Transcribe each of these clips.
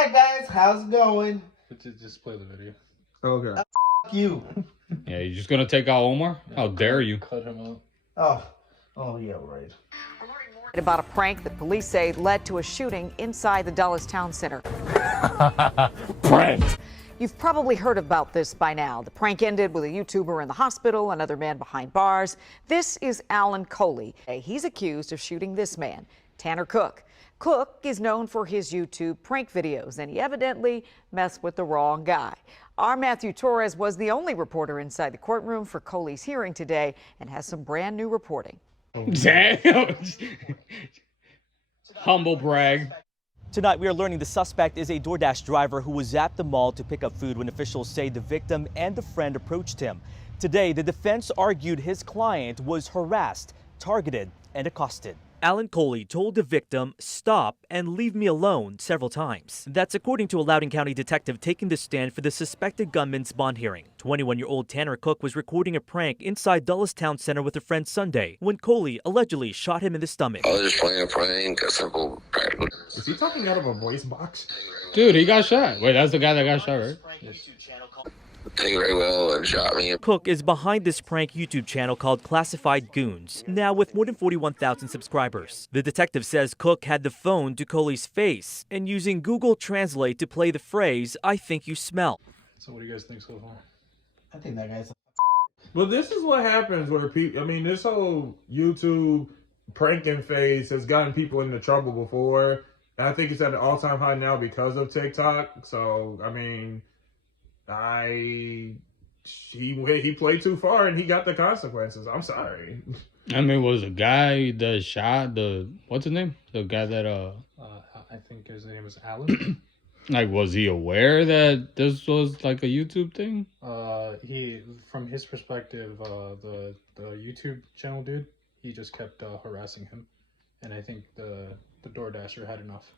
Hi guys, how's it going? Just play the video. Okay. Fuck you. Yeah, you just gonna take out Omar? How dare you? Cut him out. Oh yeah, right. About a prank that police say led to a shooting inside the Dulles Town Center. Prank! You've probably heard about this by now. The prank ended with a YouTuber in the hospital, another man behind bars. This is Alan Coley. He's accused of shooting this man, Tanner Cook. Cook is known for his YouTube prank videos, and he evidently messed with the wrong guy. Our Matthew Torres was the only reporter inside the courtroom for Coley's hearing today and has some brand new reporting. Damn! Humble brag. Tonight, we are learning the suspect is a DoorDash driver who was at the mall to pick up food when officials say the victim and a friend approached him. Today, the defense argued his client was harassed, targeted, and accosted. Alan Coley told the victim, "Stop and leave me alone," several times. That's according to a Loudoun County detective taking the stand for the suspected gunman's bond hearing. 21-year-old Tanner Cook was recording a prank inside Dulles Town Center with a friend Sunday when Coley allegedly shot him in the stomach. I was just playing a prank, a simple practical. Is he talking out of a voice box? Dude, he got shot. Wait, that's the guy that got shot, right? Take it very well and shot me. Cook is behind this prank YouTube channel called Classified Goons, now with more than 41,000 subscribers. The detective says Cook had the phone to Coley's face and using Google Translate to play the phrase, "I think you smell." So what do you guys think so far? I think that guy's But this is what happens where people, I mean, this whole YouTube pranking phase has gotten people into trouble before. And I think it's at an all-time high now because of TikTok. So, I mean, he played too far and he got the consequences. I'm sorry. I mean, was the guy that shot what's his name? The guy that I think his name is Alan. like, was he aware that this was like a YouTube thing? He, from his perspective, the YouTube channel dude, he just kept harassing him, and I think the DoorDasher had enough.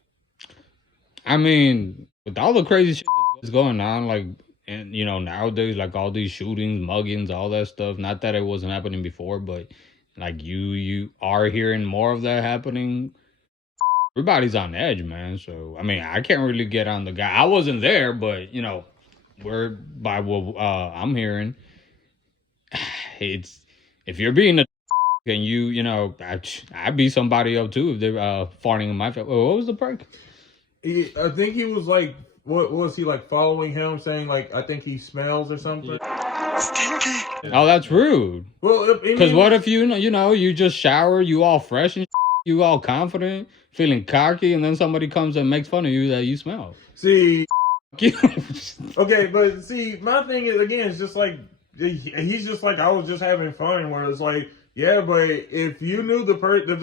I mean, with all the crazy shit that's going on, like, and you know, nowadays, like all these shootings, muggings, all that stuff. Not that it wasn't happening before, but like you are hearing more of that happening. Everybody's on edge, man. So I mean, I can't really get on the guy. I wasn't there, but you know, we're by what I'm hearing. It's if you're being a and you know, I'd be somebody up too if they're farting in my face. What was the prank? I think he was like, what was he like following him, saying like, I think he smells or something? Oh, that's rude. Well, Because what if you just shower, you all fresh and you all confident, feeling cocky, and then somebody comes and makes fun of you that you smell. See, okay, but see, my thing is, again, it's just like, he's just like, I was just having fun, where it's like, yeah, but if you knew if the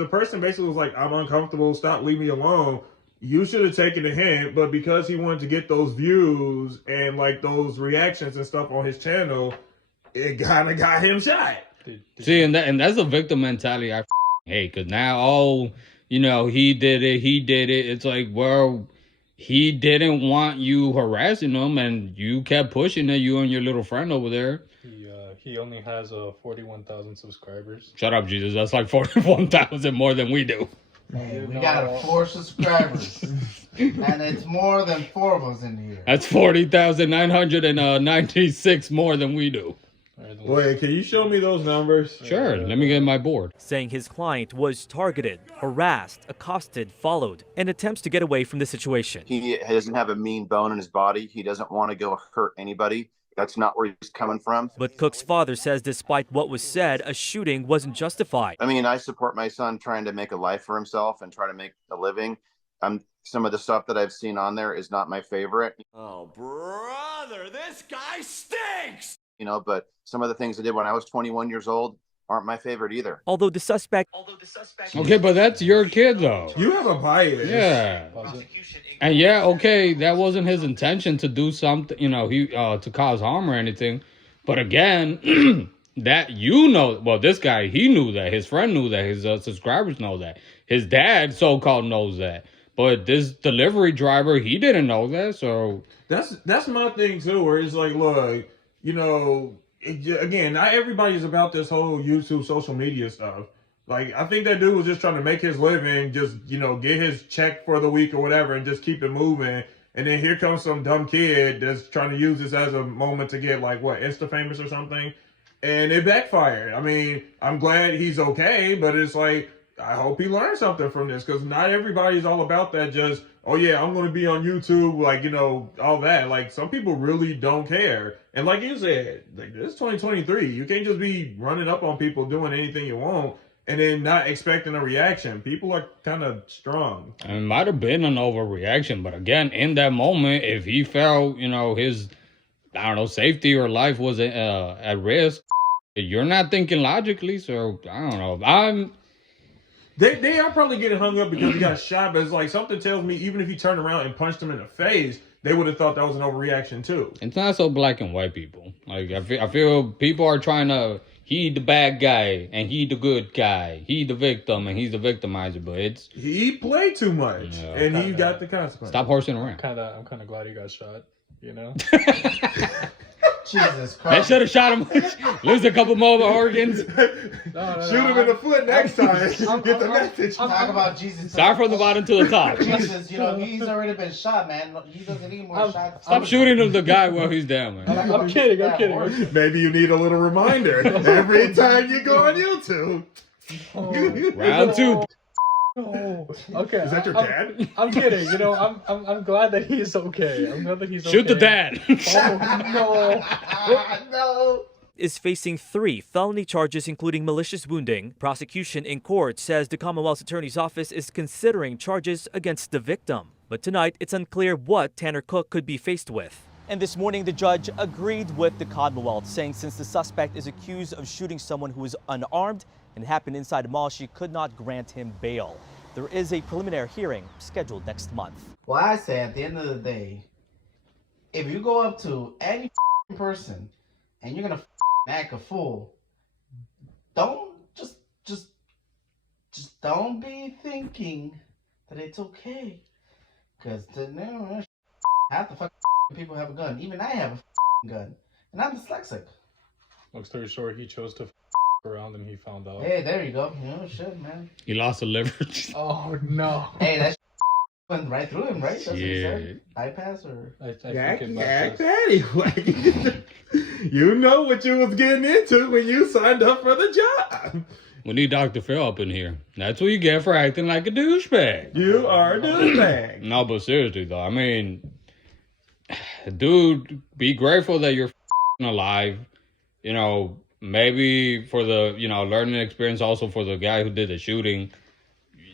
person basically was like, I'm uncomfortable, stop, leave me alone, you should have taken the hint. But because he wanted to get those views and like those reactions and stuff on his channel, it kind of got him shot. See, and that's a victim mentality I hate, because now, he did it. It's like, well, he didn't want you harassing him, and you kept pushing it, you and your little friend over there. He only has 41,000 subscribers. Shut up, Jesus. That's like 41,000 more than we do. Man, we got 4 subscribers. And it's more than 4 of us in here. That's 40,996 more than we do. Wait, can you show me those numbers? Sure, let me get my board. Saying his client was targeted, harassed, accosted, followed, and attempts to get away from the situation. He doesn't have a mean bone in his body. He doesn't want to go hurt anybody. That's not where he's coming from. But Cook's father says despite what was said, a shooting wasn't justified. I mean, I support my son trying to make a life for himself and try to make a living. Some of the stuff that I've seen on there is not my favorite. Oh, brother, this guy stinks! But some of the things I did when I was 21 years old aren't my favorite either. Although the suspect... Okay, but that's your kid, though. You have a bias. Yeah. And yeah, okay, that wasn't his intention to do something, to cause harm or anything. But again, that this guy, he knew that. His friend knew that. His subscribers know that. His dad, so-called, knows that. But this delivery driver, he didn't know that, so... That's my thing, too, where it's like, look, again, not everybody's about this whole YouTube social media stuff. Like, I think that dude was just trying to make his living, just, get his check for the week or whatever and just keep it moving. And then here comes some dumb kid that's trying to use this as a moment to get like what, Insta famous or something. And it backfired. I mean, I'm glad he's okay, but it's like, I hope he learned something from this, because not everybody's all about that. Just, oh yeah, I'm going to be on YouTube, like, you know, all that. Like, some people really don't care. And like you said, like, this is 2023. You can't just be running up on people doing anything you want and then not expecting a reaction. People are kind of strong. It might have been an overreaction, but again, in that moment, if he felt, you know, his, I don't know, safety or life was at risk, you're not thinking logically. So I don't know. They are probably getting hung up because he got shot, but it's like something tells me even if he turned around and punched him in the face, they would have thought that was an overreaction too. It's not so black and white, people. Like I feel people are trying to, he the bad guy and he the good guy. He the victim and he's the victimizer, but it's, he played too much and he got the consequence. Stop horsing around. I'm kind of glad he got shot. You know. Jesus They Christ. should have shot him. Lose a couple more organs. Shoot him in the foot next time. Get the message. Talk about Jesus. Start from the bottom to the top. Jesus, you know, he's already been shot, man. He doesn't need more shots. Stop shooting the guy while he's down, man. I'm kidding. Maybe you need a little reminder every time you go on YouTube. Round two. Oh, okay. Is that your dad? I'm kidding. You know, I'm glad that he's okay. I'm glad that he's Shoot okay. the dad. Oh, no. No. Is facing 3 felony charges, including malicious wounding. Prosecution in court says the Commonwealth's Attorney's Office is considering charges against the victim. But tonight, it's unclear what Tanner Cook could be faced with. And this morning, the judge agreed with the Commonwealth, saying since the suspect is accused of shooting someone who is unarmed and happened inside a mall, she could not grant him bail. There is a preliminary hearing scheduled next month. Well, I say at the end of the day, if you go up to any person and you're gonna act a fool, don't just don't be thinking that it's okay, because half the people have a gun. Even I have a gun, and I'm dyslexic. Long story short, he chose to around and he found out. Hey, there you go. You know, shit, man. He lost a liver. Oh no. Hey, that went right through him, right? That's what you Yeah. said. Bypass or? I think it Act bypassed. anyway. You know what you was getting into when you signed up for the job. We need Dr. Phil up in here. That's what you get for acting like a douchebag. You are a douchebag. No, but seriously though, I mean, dude, be grateful that you're alive. You know, maybe for the, you know, learning experience, also for the guy who did the shooting.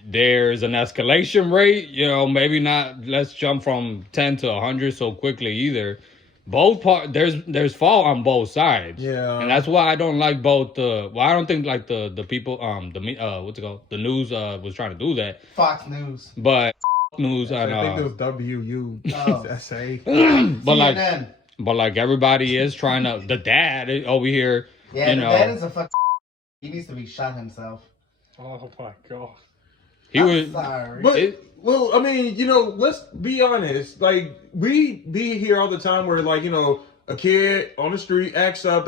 There's an escalation rate, you know, maybe not, let's jump from 10 to 100 so quickly either. Both there's fault on both sides. Yeah. And that's why I don't like both I don't think like the people what's it called? The news was trying to do that. Fox News. But news I and think it was WUSA. but like CNN. Everybody is trying to, the dad over here, Yeah, you the know, dad is a he needs to be shot himself. Oh my god. he I'm was sorry. But, well, I mean, you know, let's be honest. Like, we be here all the time where, like, you know, a kid on the street acts up,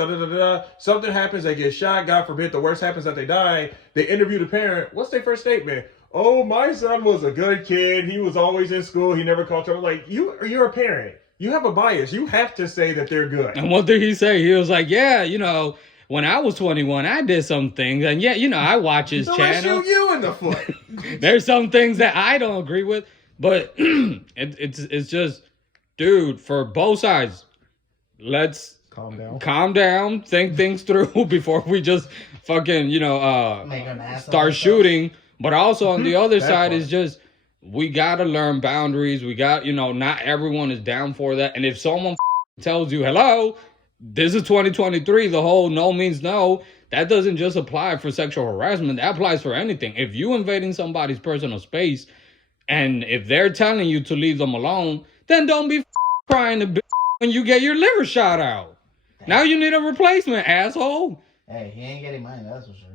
something happens, they get shot, God forbid, the worst happens that they die. They interview the parent. What's their first statement? Oh, my son was a good kid. He was always in school. He never caught trouble. Like, you're a parent. You have a bias. You have to say that they're good. And what did he say? He was like, yeah, you know, when I was 21, I did some things. And yeah, you know, I watch his So let's channel. shoot you in the foot. There's some things that I don't agree with. But it's just, dude, for both sides, let's calm down, think things through before we just fucking, you know, Make an ass of start ourselves. shooting. But also on the other That side part. is just, we got to learn boundaries. We got, you know, not everyone is down for that. And if someone tells you, hello, this is 2023, the whole no means no, that doesn't just apply for sexual harassment. That applies for anything. If you invading somebody's personal space and if they're telling you to leave them alone, then don't be crying to when you get your liver shot out. Now you need a replacement, asshole. Hey, he ain't getting mine, that's for sure.